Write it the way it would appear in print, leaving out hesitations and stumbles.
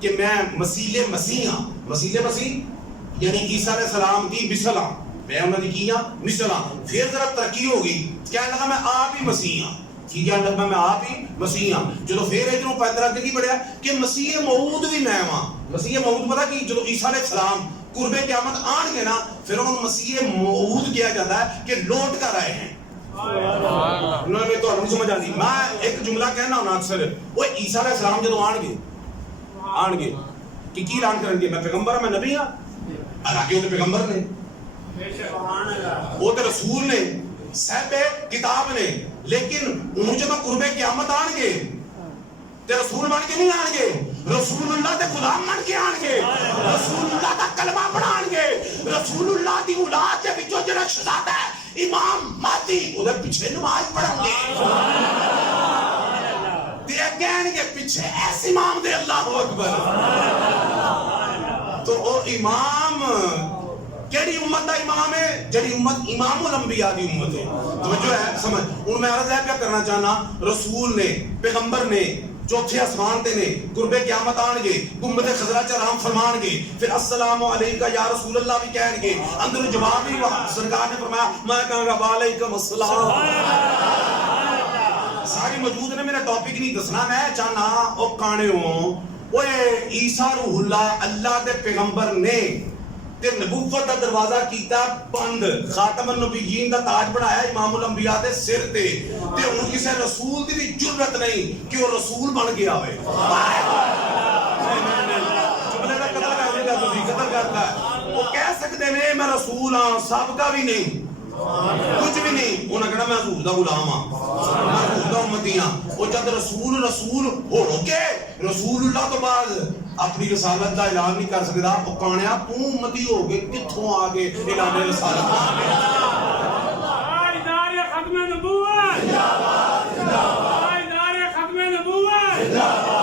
کہ میں مسیح ہاں. مسیح مسیح یعنی عیسیٰ علیہ السلام کی مثل ہاں, میں انہوں نے کیا مثل ہاں. پھر ذرا ترقی ہوگی, کہنے لگا میں آپ ہی مسیح ہاں. ٹھیک ہے, لگا میں آپ ہی مسیح ہاں. جدو پھر ادھروں پیدرا کے کی پڑھیا کہ مسیح موعود بھی میں ہاں. مسیح موعود پتا کہ جدو عیسیٰ علیہ السلام قرب قیامت آن گے نا, پھر انہوں مسیح موعود کیا جاتا ہے کہ لوٹ کر آئے ہیں. انہوں نے تو نہیں سمجھ آتی. میں ایک جملہ کہنا ہونا اکثر, وہ عیسیٰ علیہ السلام جدو آن گے کہ کی اعلان کریں گے, میں پیغمبر, میں نبی ہاں. حالانکہ وہ تو پیغمبر نے, وہ تو رسول نے, صاحب کتاب نے, لیکن انہوں جب قرب قیامت آن گے تے رسول بن کے نہیں آن گے, رسول اللہ دے غلام بن کے آن گے, رسول اللہ دا کلمہ پڑھان گے, رسول اللہ دی اولاد دے وچوں جڑا شہزادہ ہے امام مہدی اودے پیچھے نماز پڑھن گے تے کہن گے پیچھے ایس امام دے اللہ اکبر. تو او امام کیڑی امت دا امام ہے؟ جڑی امت امام الانبیاء دی امت ہے. توجہ ہے, سمجھ. ہن میں عرض ہے کیا کرنا چاہنا, رسول نے, پیغمبر نے, چوتھے آسمان تے نے, قرب قیامت آن گے, گنبد خضرا چرام فرمان گے, پھر السلام علیکہ یا رسول اللہ بھی کہن گے. اندر جواب بھی سرکار نے فرمایا میں کہاں گا وعلیکم السلام. ساری موجود نے, میرا ٹاپک نہیں دسنا, میں چاہنا او کانے ہوں وہ عیسیٰ روح اللہ اللہ دے پیغمبر نے تے نبوت دا دروازہ کیتا بند, خاتم النبیین دا تاج بڑھایا امام الانبیاء دے سر تے, تے ہن کسے رسول دی بھی جرأت نہیں کہ وہ رسول بن گیا ہوئے. جملے دا قتل کر دے گا, تو قتل کرتا ہے. وہ کہہ سکتے نے میں رسول ہاں, سب کا بھی نہیں, کچھ بھی نہیں. انہاں کہنا میں حضور دا غلام ہاں, میں حضور دا امتی ہاں. وہ جب رسول ہو کے رسول اللہ تو بعد اپنی رسالت دا اعلان نہیں کر سکتا, وہ کانیا تو امتی ہو گئے کتھوں آ گئے اعلان رسالت. نعرہ ختم نبوت, نعرہ ختم نبوت.